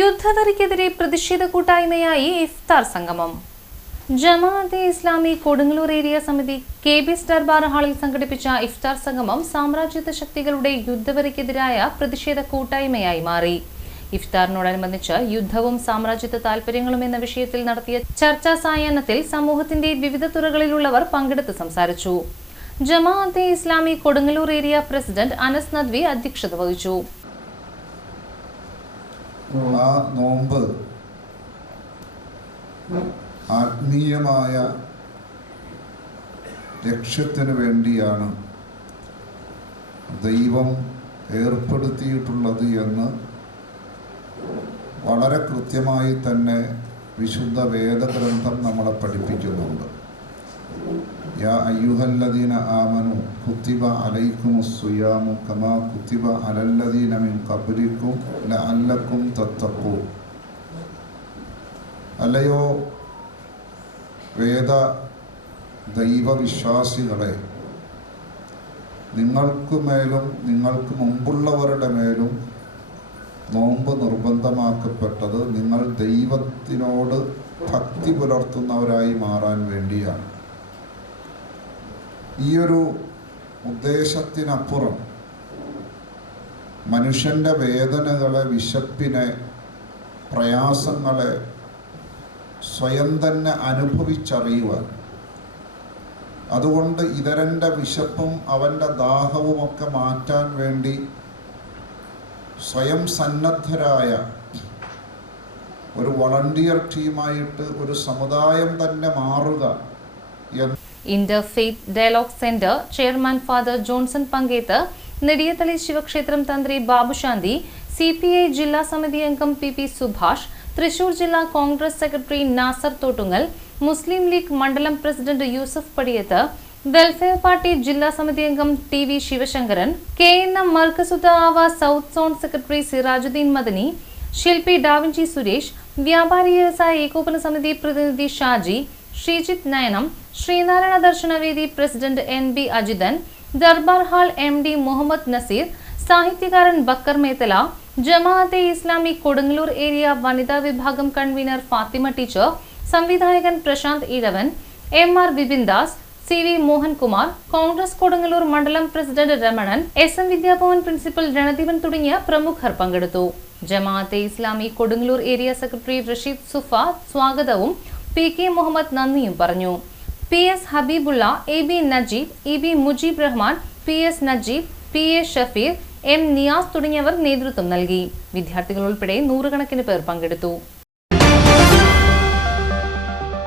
യുദ്ധവെറിക്കെതിരെ പ്രതിഷേധ കൂട്ടായ്മയായി ഇഫ്താർ സംഗമം. ജമാഅത്തെ ഇസ്ലാമി കൊടുങ്ങല്ലൂർ ഏരിയ സമിതി കെ.ബി.എസ് ദർബാർ ഹാളിൽ സംഘടിപ്പിച്ച ഇഫ്താർ സംഗമം സാമ്രാജ്യത്വ ശക്തികളുടെ യുദ്ധവെറിക്കെതിരായ പ്രതിഷേധ കൂട്ടായ്മയായി മാറി. ഇഫ്താറിനോടനുബന്ധിച്ച് യുദ്ധവും സാമ്രാജ്യത്വ താൽപര്യങ്ങളും എന്ന വിഷയത്തിൽ നടത്തിയ ചർച്ചാ സായാഹ്നത്തിൽ സമൂഹത്തിന്റെ വിവിധ തുറകളിലുള്ളവർ പങ്കെടുത്ത് സംസാരിച്ചു. ജമാഅത്തെ ഇസ്ലാമി കൊടുങ്ങല്ലൂർ ഏരിയ പ്രസിഡന്റ് അനസ് നദ്വി അധ്യക്ഷത വഹിച്ചു. ആ നോമ്പ് ആത്മീയമായ ലക്ഷ്യത്തിന് വേണ്ടിയാണ് ദൈവം ഏർപ്പെടുത്തിയിട്ടുള്ളത് എന്ന് വളരെ കൃത്യമായി തന്നെ വിശുദ്ധ വേദഗ്രന്ഥം നമ്മളെ പഠിപ്പിക്കുന്നുണ്ട്. യാ അയ്യുഹല്ലദീന ആമനു കുത്തിബ അലൈക്കുമുസ് സിയാമു കമാ കുത്തിബ അലല്ലദീന മിൻ ഖബ്ലിക്കും ലഅല്ലക്കും തത്തഖൂൻ. അല്ലയോ വേദ ദൈവവിശ്വാസികളെ, നിങ്ങൾക്ക് മേലും നിങ്ങൾക്ക് മുമ്പുള്ളവരുടെ മേലും നോമ്പ് നിർബന്ധമാക്കപ്പെട്ടത് നിങ്ങൾ ദൈവത്തിനോട് ഭക്തി പുലർത്തുന്നവരായി മാറാൻ വേണ്ടിയാണ്. ഈയൊരു ഉദ്ദേശത്തിനപ്പുറം മനുഷ്യൻ്റെ വേദനകളെ, വിശപ്പിനെ, പ്രയാസങ്ങളെ സ്വയം തന്നെ അനുഭവിച്ചറിയുവാൻ, അതുകൊണ്ട് ഇതരൻ്റെ വിശപ്പും അവൻ്റെ ദാഹവുമൊക്കെ മാറ്റാൻ വേണ്ടി സ്വയം സന്നദ്ധരായ ഒരു വളണ്ടിയർ ടീമായിട്ട് ഒരു സമുദായം തന്നെ മാറുക. Interfaith dialogue centre chairman father Johnson Panketh, Nediyathali ശിവക്ഷേത്രം തന്ത്രി ബാബുശാന്തി, CPI ജില്ലാ സമിതി അംഗം PP സുഭാഷ്, തൃശൂർ ജില്ലാ Congress secretary Nasar Thottungal, Muslim League മണ്ഡലം president Yusuf Padiyath, welfare party ജില്ലാ സമിതി അംഗം TV ശിവശങ്കരൻ, KNM മർക്കസുദ്ദ ആവ south zone secretary Sirajuddeen Madani, ശില്പി ഡാവിഞ്ചി സുരേഷ്, വ്യാപാരി വ്യവസായ ഏകോപന സമിതി പ്രതിനിധി ഷാജി, ശ്രീജിത്ത് നയനം, ശ്രീനാരായണ ദർശനവേദി president NB Ajithan, Darbar hall MD Muhammad Naseer, സാഹിത്യകാരൻ ബക്കർ മേത്തല, ജമാഅത്തെ ഇസ്ലാമി കൊടുങ്ങല്ലൂർ ഏരിയ വനിതാ വിഭാഗം കൺവീനർ ഫാത്തിമ ടീച്ചർ, സംവിധായകൻ പ്രശാന്ത് ഇഴവൻ, MR വിപിൻ ദാസ്, CV മോഹൻകുമാർ, കോൺഗ്രസ് കൊടുങ്ങല്ലൂർ മണ്ഡലം president Ramanan, SM Vidyabhavan principal Ranadeepan തുടങ്ങിയ പ്രമുഖർ പങ്കെടുത്തു. ജമാഅത്തെ ഇസ്ലാമി കൊടുങ്ങല്ലൂർ ഏരിയ സെക്രട്ടറി റഷീദ് സുഫ സ്വാഗതവും PK മുഹമ്മദ് നന്ദിയും പറഞ്ഞു. PS ഹബീബുള്ള, AB Najeeb, EB Mujeeb Rahman, PS Najeeb, PA Shafeer, M Niyas തുടങ്ങിയവർ നേതൃത്വം നൽകി. വിദ്യാർത്ഥികൾ ഉൾപ്പെടെ നൂറുകണക്കിന് പേർ പങ്കെടുത്തു.